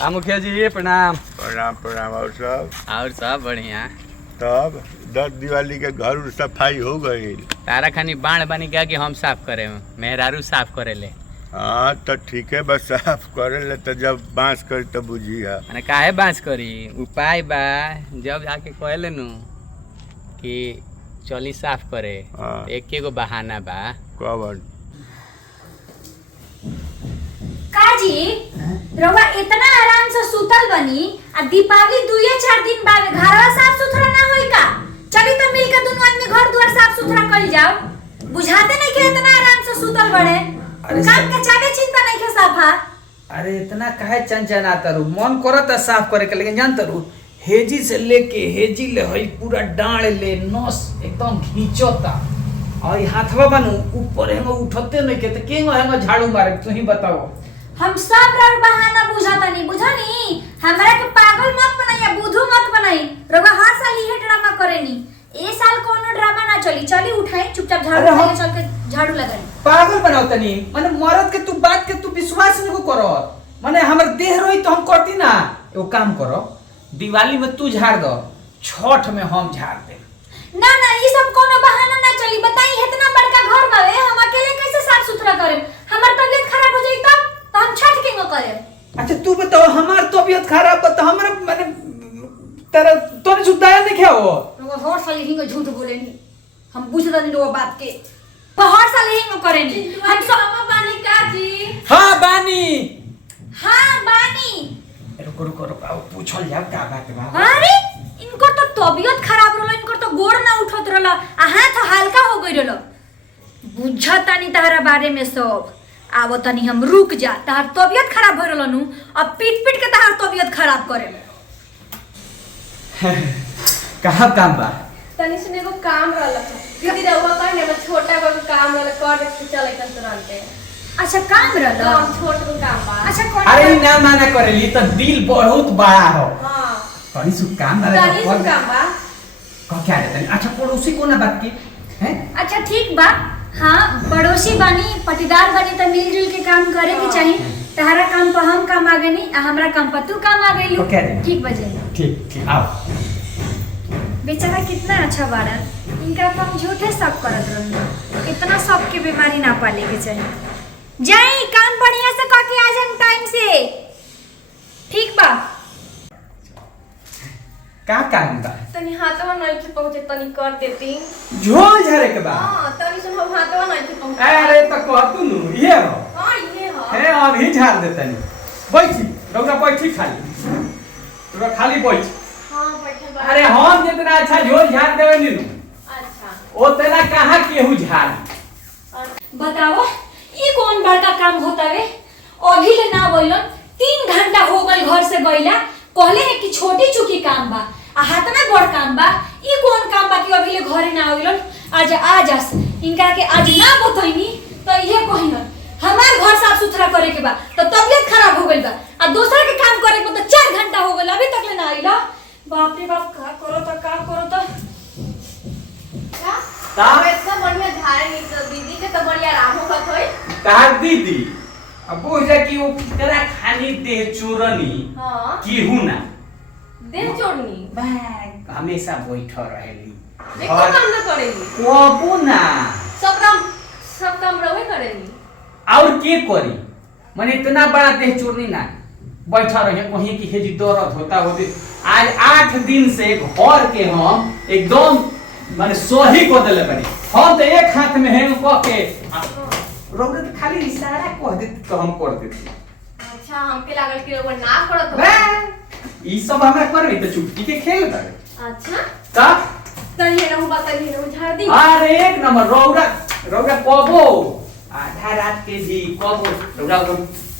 मुखिया जी प्रणाम। प्रणाम प्रणाम। और सब बढ़िया। तब 10 दिवाली के घर उर सफाई हो गई। तारा खानी बाण बनी गया कि हम साफ करे, मेहरारू साफ करे ले। हाँ तो ठीक है, बस साफ करे ले तो जब बांस करी तो बुझिया। मैंने काहे बांस करी, उपाय बा। जब जाके कहले नु कि चली साफ करे, हाँ। एक एगो बहाना बा। कवन? काजी रउआ इतना आराम से सुतल बनी आ दीपावली 2-4 दिन बाद घरवा साफ सुथरा ना होई का? चली तो मिल के दोनों आदमी घर द्वार साफ सुथरा कर जाओ। बुझाते नहीं कि इतना आराम से सुतल बड़े, काम के चाबे चिंता नहीं के साफा। अरे इतना काहे चंचनाता रू, मन करता साफ करे के, लेकिन जानता रू हेजी से लेके हेजी ले हई पूरा डांड ले नस एकदम घींचता और हाथवा बनू ऊपर हेंगो उठते नहीं के तो केंगो हेंगो झाड़ू मारे तू ही बताओ। हम सब रउआ बहाना बुझाता नहीं, बुझनी हमरा के पागल मत बनाइए, बुद्धू मत बनाई। रउआ हर साल इहे ड्रामा करेनी, ए साल कोनो ड्रामा ना चली। चली उठाई चुपचाप झाड़ू लेके चल के झाड़ू लगाई। पागल बनाओ तनी, माने मरद के तू बात के तू विश्वास नहीं करो। माने हमर देह रोई तो हम करती ना। एगो काम करो, दिवाली में तू झाड़ दो, छठ में हम झाड़ दे। ना ना ई सब कोनो बहाना ना चली। बताई इतना बड़का घर बावे, हम अकेले कैसे साफ सुथरा करें? हमर तबीयत खराब हो जाई तब तो हम छठ केंगो करें? अच्छा तू बताओ, हमार तबीयत खराब बता हमरा माने तेरा तोने सुताया नहीं क्या हो? रउआ हर साल हिंगो झूठ बोलेनी, हम बुझदा नहीं रउआ बात के। तो हर साल हिंगो करेनी। हम सब बानी काजी। हाँ बानी। हां बानी। रुको रुको रुको, आओ पूछल जाओ का बात बा। अरे इनको तो तबीयत खराब रहलो, इनको तो गोड़ ना उठत रहलो, आ हाथ हल्का हो गई रहलो। बुझता नहीं तारा बारे में सब। आव तनी हम रुक जा, तार तबीयत खराब हो रहलो नु, अब पीट पीट के तार तबीयत खराब करे। कहाँ काम बा? तनी सुने को काम रहल दीदी रउआ कहने में छोटा को काम रहल कर के चले कन तुरंत। अच्छा काम रहलो, काम छोट को काम बा। अच्छा कौन? अरे ना माना करेली तो दिल बहुत बड़ा हो। हां तनी सु काम ना तनी सु काम बा। का क्या है तनी? अच्छा पड़ोसी को ना बात की हैं? अच्छा ठीक बा। हाँ पड़ोसी बानी, पटीदार बानी तो मिलजुल के काम करे के चाहिए। तहरा काम पर हम काम आ गए नहीं, आ हमरा काम पर तू काम आ गई। तो कह दे। ठीक बजे ठीक ठीक आओ। बेचारा कितना अच्छा बाड़ा, इनका तो हम झूठे सब करत रहनी। इतना सबके बीमारी ना पाले के चाहिए। जाई काम बढ़िया से करके आ जाए टाइम से। ठीक बा। का काम बा? तनी हाथवा नहीं के पहुंचे तनी कर देती। झोल झरे के बा। हां तनी सुन हम हाथवा नहीं के पहुंचे। अरे तो कहतू नु ये हो। हां ये हो। है अभी झाड़ दे तनी। बैठी रौरा बैठी खाली। तोरा खाली बैठ। हां बैठे बा। अरे हम जितना अच्छा झोल झाड़ देवे नी अच्छा ओतना कहाँ केहू झाड़। बताओ ये कौन बड़का काम होता है? अभी ले ना बोलन, 3 घंटा हो गई घर से गईला। कहले है कि छोटी चुकी काम बा, आ हाथना बड़ काम बा। ई कौन काम बा कि अभी ले घरे ना आइलन? आज इनका के आज ना बतईनी तो ये कहिन हमार घर साफ सुथरा करे के बा तो तबीयत खराब हो गइल बा, आ दूसरा के काम करे के तो 4 घंटा हो गइल अभी तक ले ना आइला। बाप रे बाप, का करो तो अब इतना बढ़िया झाड़े नहीं तो दीदी के तो बढ़िया आराम होत होई। तार दीदी अब बुझ जा कि वो तेरा खाली देह चोरनी हां केहू ना देह जोड़नी बैग हमेशा बैठ रहेली। देखो काम ना करेली, कबू ना सब काम रवे करेली। और के करी? माने इतना बड़ा देह चोरनी ना बैठा रहे कहीं की हेजी दर्द होता होती। आज 8 दिन से घर के हम एकदम माने सही को देले बनी। हम तो एक हाथ में है को के रोबरे तो खाली इशारा कह देती तो हम कर देती। अच्छा हमके लागल कि वो ना करत हो। बे ई सब हमरा करबी तो चुटकी के खेल बारे। अच्छा तब तनी रहू बताई रहू झाड़ दी। अरे एक नंबर रौरा कबो आधा रात के भी कबो रौरा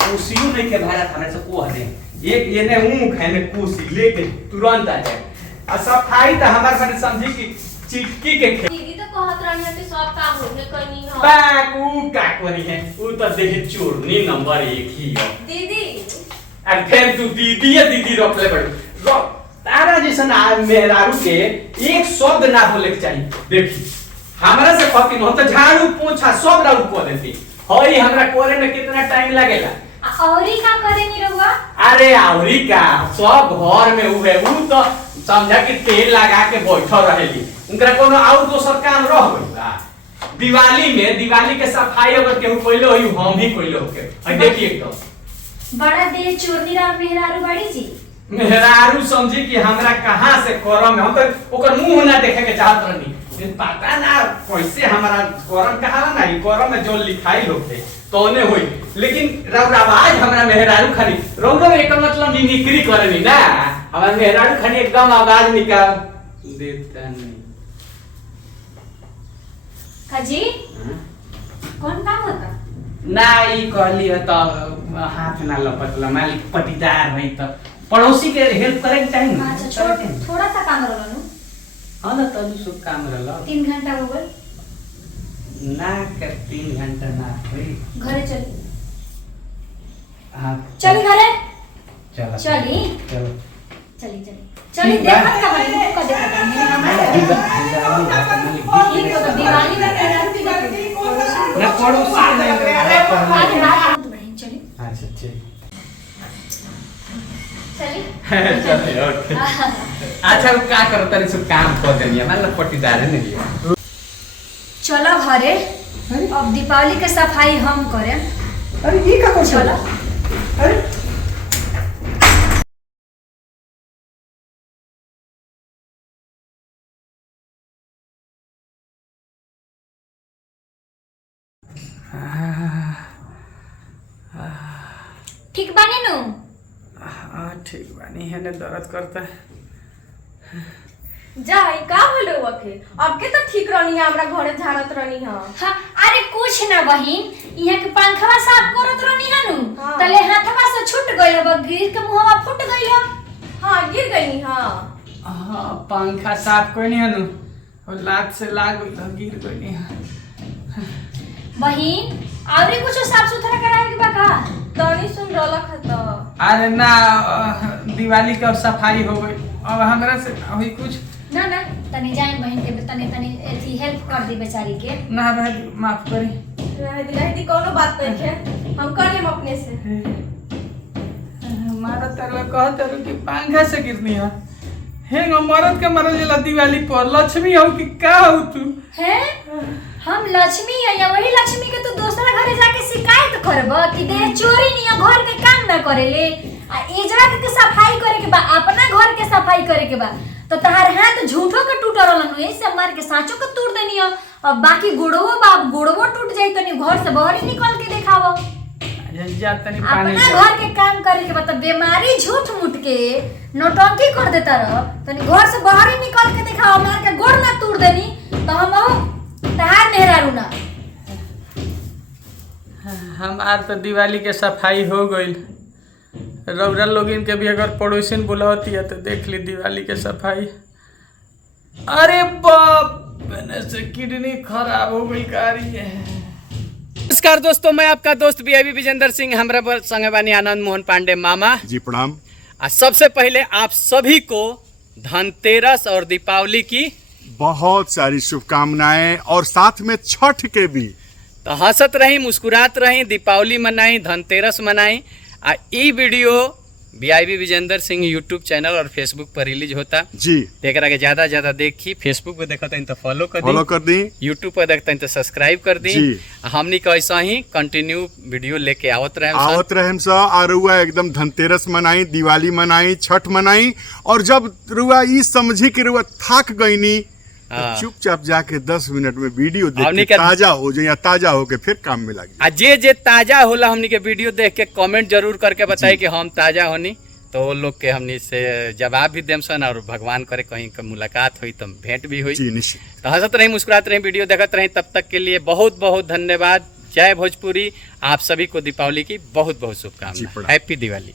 कुर्सियों लेके भारत हमें से को हने एक येने ऊंख है में कुर्सी लेके तुरंत आ जाए। आ सफाई तो हमार माने समझी कि चिटकी के खेल। दीदी तो कहत रहनी है कि सब काम होने करनी हो। बाकू का करी है ऊ तो देख चोरनी नंबर 1 ही है दीदी। और फिर तू दीदी रख ले बड़ू तारा जैसा मेहरारू के एक शब्द ना बोले के चाहिए। देखी हमरा से कहती हम तो झाड़ू पोछा सब राउर को देती हई हमरा कोरे में कितना टाइम लगेला। औरी का करे नी रहुआ? अरे आवरी का सब घर में उ है, उ तो समझा कि तेल लगा के बैठल रहेली, उनकरा कोनो और दोसर काम रह गइल बा। दिवाली के सफाई अगर केहू कइले होई हम ही कइले होके। आ देखिए तो बड़ा देह चोरनी और मेहरारू बड़ी जी। मेहरारू समझी कि हमरा कहां से करम है, हम तो ओकर मुंह ना देखे के चाहत रहनी, लेकिन पता ना कैसे हमरा करम कहाला ना, ई करम में जो लिखाई होते तोने होई, लेकिन आवाज हमरा मेहरारू खाली रौरो में एक मतलब मिमिक्री करनी ना, हमरा मेहरारू खाली एकदम आवाज निकाल देता नहीं। काजी कौन काम होता? ना ई कहली है तो हाथ ना लपटला, मालिक पटीदार है तो पड़ोसी के हेल्प करे के चाहिए ना। अच्छा थोड़ा सा काम रहनु। हां ना तनु सब काम रहला। 3 घंटा हो गए ना कर 3 घंटा ना होई। घरे चली। हां चली घरे। चलो चली चलो चली देखत का बनी को देखत है हमारे ठीक हो तो दिवाली में मेहरारू की ना पड़ोसी के नहीं आज बात तो बहन चली। अच्छा ठीक चली चलो ओके। अच्छा वो का करता रे सब काम कर देनी मतलब पट्टीदार है नहीं। चलो घरे अब दीपावली के सफाई हम करें। अरे ये का चलो अरे ठीक बानी नु? हां ठीक बानी है ने दर्द करता जाई का होलो वके अब के तो ठीक रहनी है, हमरा घरे झाड़त रहनी है। हाँ अरे कुछ ना बहिन, यहाँ के पंखवा साफ करत रहनी है नु हाँ। तले हाथवा से छूट गइल अब गिर के मुहवा फूट गइल है। हां गिर गई हां। हां पंखा साफ कोई नहीं हनु और लात से लाग गिर गई है। बहिन और कुछ साफ सुथरा कराए के बा का? तनी सुन रलक है तो अरे ना दिवाली का सफाई हो गई, अब हमरा से हुई कुछ ना ना तनी जाए बहन के तनी एथी हेल्प कर दी बेचारी के। ना रह माफ करी रह दी कोनो बात नहीं है, हम कर लेम अपने से। हमारा तरह कहत रहो कि पंखा से गिरनी है हेंग मरद के मरल जला दिवाली पर लक्ष्मी हो कि का हो तू है? हम लक्ष्मी है या वही लक्ष्मी के तू दूसरा घरे जाके शिकायत करब कि दे चोरी नहीं घर के काम ना करेले आ इजरा के सफाई करे के बा, अपना घर के सफाई करे के बा, तो तहार हाथ झूठो के टूट रहलन ऐसे मार के साचो के तोड़ देनी हो। अब बाकी गुड़वो बाप गुड़वो टूट जाई तनी घर से बाहर ही निकल के दिखावो। जा तनी पानी अपना घर के काम करे के बता बीमारी झूठ मूठ के नौटंकी कर देता रह, तनी घर से बाहर ही निकल के दिखाओ, मार के गोड़ ना तोड़ देनी तो हम तहार मेहरारू ना। हमार तो दिवाली के सफाई हो गई, रौरा लोगिन के भी अगर पड़ोसिन बुलाती है तो देख ली दिवाली के सफाई। अरे बाप मैंने से किडनी खराब हो गई कारी है। नमस्कार दोस्तों, मैं आपका दोस्त वीआईपी विजेंद्र सिंह, हमरा संगे बानी आनंद मोहन पांडे मामा जी प्रणाम। सबसे पहले आप सभी को धनतेरस और दीपावली की बहुत सारी शुभकामनाएं और साथ में छठ के भी। तो हंसत रही मुस्कुरात रही, दीपावली मनाई, धनतेरस मनाई। ई video VIP Vijendra Singh YouTube channel और फेसबुक पर रिलीज होता जी। एकरा के ज्यादा ज्यादा देखी, फेसबुक पे देखता तो फॉलो कर दी, यूट्यूब पर देखता तो सब्सक्राइब कर दी। हमनी के ऐसा ही कंटिन्यू वीडियो लेके आवत रहे और रुआ एकदम धनतेरस मनाई, दिवाली मनाई, छठ मनाई, और जब रुआ ई समझी कि रुआ थक गईनी तो चुपचाप जाके 10 मिनट में वीडियो देख के ताजा हो जाए, या ताजा होके फिर काम में लगे। जे ताजा होला हमनी के वीडियो देख के कमेंट जरूर करके बताए कि हम ताजा होनी, तो वो लोग के हमनी से जवाब भी देम सन, और भगवान करे कहीं का मुलाकात हुई तो भेंट भी हुई। जी निश्चित। तो हंसत रही मुस्कुरात रही, वीडियो देखते रही। तब तक के लिए बहुत बहुत धन्यवाद। जय भोजपुरी। आप सभी को दीपावली की बहुत बहुत शुभकामनाएं। हैप्पी दिवाली।